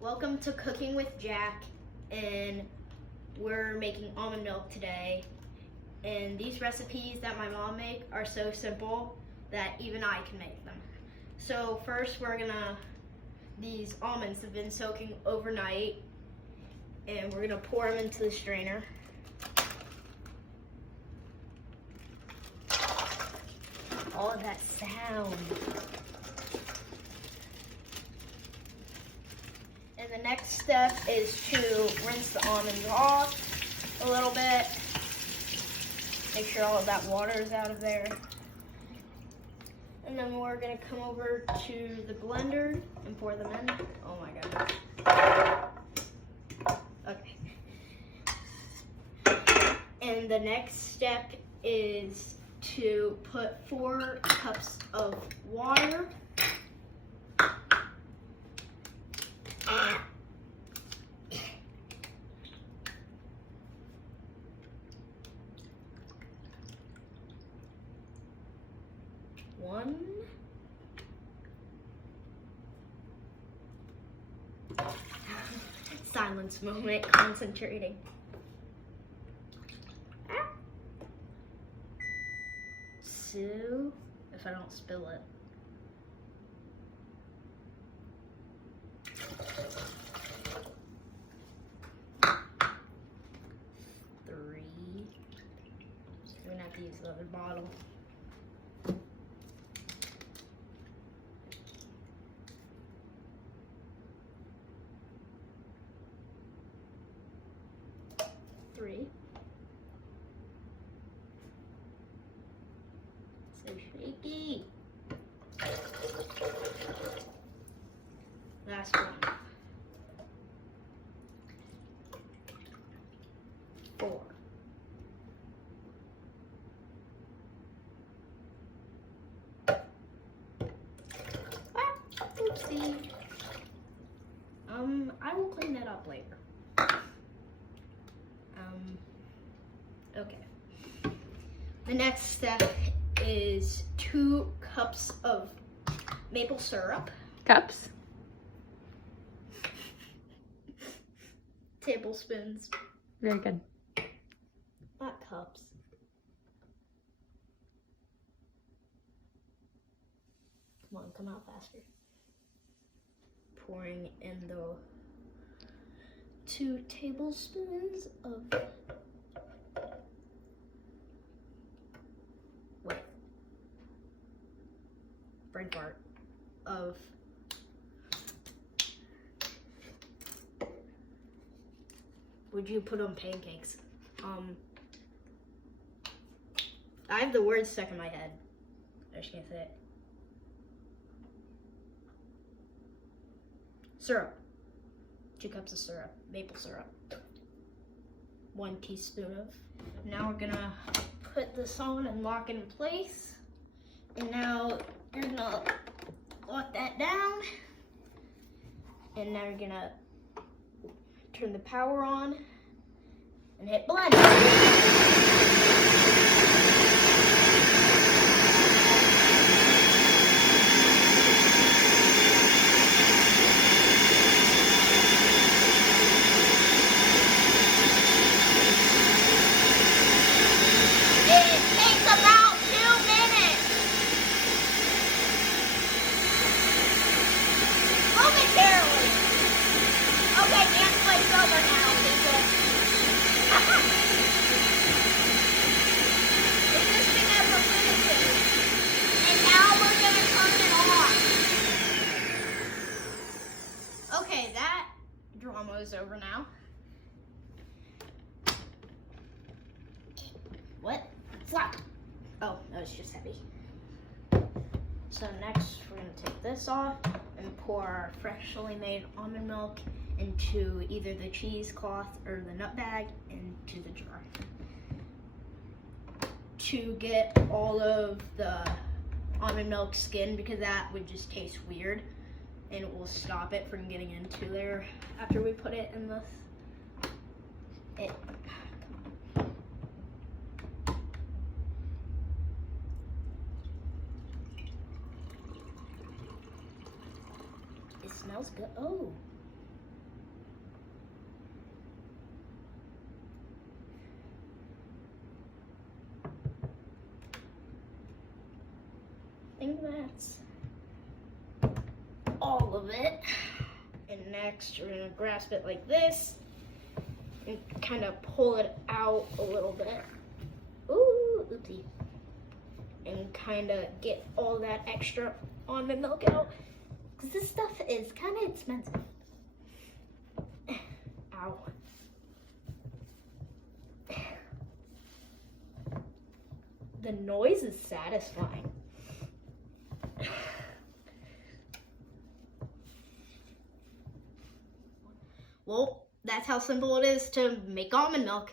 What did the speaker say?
Welcome to Cooking with Jack, and we're making almond milk today. And these recipes that my mom make are so simple that even I can make them. So first these almonds have been soaking overnight, and we're gonna pour them into the strainer. All of that sound. And the next step is to rinse the almonds off a little bit. Make sure all of that water is out of there. And then we're gonna come over to the blender and pour them in. Oh my gosh. Okay. And the next step is to put 4 cups of water. One. Silence moment, concentrating. 2, if I don't spill it. 3. I'm gonna have to use the other bottle. 3. So shaky. Last one. 4. Oopsie. I will clean that up later. Okay. The next step is 2 cups of maple syrup. Cups? Tablespoons. Very good. Not cups. Come on, come out faster. Pouring in the 2 tablespoons of bread part of would you put on pancakes? I have the words stuck in my head. I just can't say it. Syrup. 2 cups of syrup, maple syrup. 1 teaspoon of. Now we're gonna put this on and lock it in place. And now you're gonna lock that down. And now you're gonna turn the power on and hit blend. Okay, that drama is over now. What? Flop. Oh, that was just heavy. So next, we're gonna take this off and pour our freshly made almond milk into either the cheesecloth or the nut bag into the jar. To get all of the almond milk skin, because that would just taste weird and it will stop it from getting into there after we put it in it. It smells good. Oh, think that's all of it. And next, we're gonna grasp it like this and kind of pull it out a little bit. Ooh, oopsie. And kind of get all that extra almond milk out. Because this stuff is kind of expensive. Ow. The noise is satisfying. Well, that's how simple it is to make almond milk.